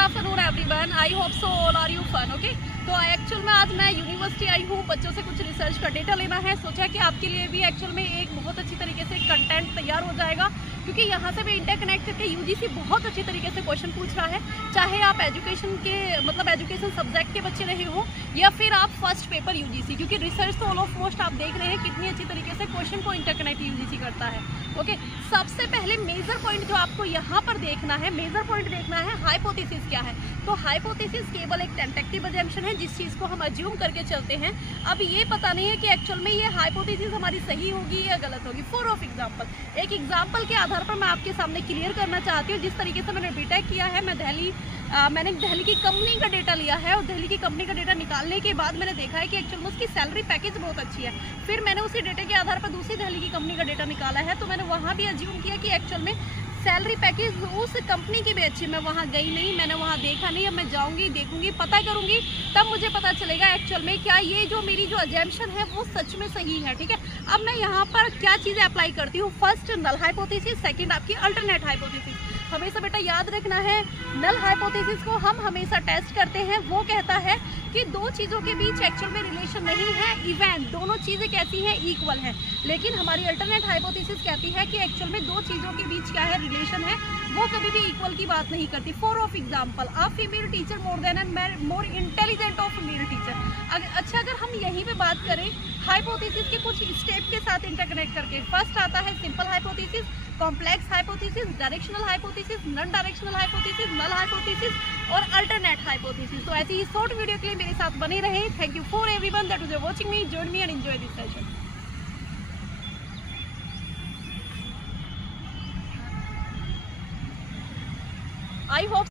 Afternoon everyone, I hope so all are you fun. Okay, तो actual में आज मैं यूनिवर्सिटी आई हूँ, बच्चों से कुछ रिसर्च का डेटा लेना है। सोचा कि आपके लिए भी एक्चुअल में एक बहुत अच्छी तरीके से कंटेंट तैयार हो जाएगा, क्योंकि यहाँ से भी इंटरकनेक्ट करके यूजीसी बहुत अच्छी तरीके से क्वेश्चन पूछ रहा है। चाहे आप एजुकेशन के एजुकेशन सब्जेक्ट के बच्चे रहे हो या फिर आप फर्स्ट पेपर यूजीसी, क्योंकि रिसर्च तो ऑल ऑफ मोस्ट आप देख रहे हैं कितनी अच्छी तरीके से क्वेश्चन को इंटरकनेक्ट यूजीसी करता है। ओके, सबसे पहले मेजर पॉइंट जो आपको यहाँ पर देखना है, मेजर पॉइंट देखना है हाइपोथेसिस क्या है। तो हाइपोथेसिस केवल एक टेंटेटिव अजम्पशन है, जिस चीज़ को हम अज्यूम करके चलते हैं। अब ये पता नहीं है कि एक्चुअल में ये हाइपोथेसिस हमारी सही होगी या गलत होगी। फॉर ऑफ एग्जांपल, एक एग्जांपल के आधार पर मैं आपके सामने क्लियर करना चाहती हूँ। जिस तरीके से मैंने बीटेक किया है, मैंने दिल्ली की कंपनी का डेटा लिया है, और दिल्ली की कंपनी का डेटा निकालने के बाद मैंने देखा है कि एक्चुअल में उसकी सैलरी पैकेज बहुत अच्छी है। फिर मैंने उसी डेटा के आधार पर दूसरी दिल्ली की कंपनी का डेटा निकाला है, तो मैंने वहाँ भी अज्यूम किया कि एक्चुअल में सैलरी पैकेज उस कंपनी की भी अच्छी। मैं वहाँ गई नहीं, मैंने वहाँ देखा नहीं। अब मैं जाऊँगी, देखूँगी, पता करूँगी, तब मुझे पता चलेगा एक्चुअल में क्या ये जो मेरी जो अजम्पशन है वो सच में सही है। ठीक है, अब मैं यहाँ पर क्या चीज़ें अप्लाई करती हूँ। फर्स्ट नल हाइपोथेसिस, सेकंड आपकी अल्टरनेट हाइपोथेसिस। हमेशा बेटा याद रखना है, नल हाइपोथेसिस को हम हमेशा टेस्ट करते हैं। वो कहता है कि दो चीज़ों के बीच एक्चुअल में रिलेशन नहीं है, इवेंट दोनों चीज़ें कैसी हैं, इक्वल है। लेकिन हमारी अल्टरनेट हाइपोथेसिस कहती है कि एक्चुअल में दो चीज़ों के बीच क्या है, रिलेशन है, वो कभी भी इक्वल की बात नहीं करती। For of example, a female teacher more than and more intelligent of male teacher. अच्छा, अगर हम यहीं पे बात करें हाइपोथेसिस के कुछ स्टेप के साथ इंटरकनेक्ट करके, फर्स्ट आता है simple hypothesis, complex hypothesis, directional hypothesis, non directional hypothesis, null hypothesis और अल्टरनेट हाइपोथेसिस। तो ऐसी ही शॉर्ट वीडियो के लिए मेरे साथ बने रहे। Thank you for everyone that was watching me, join me and enjoy this session. I hope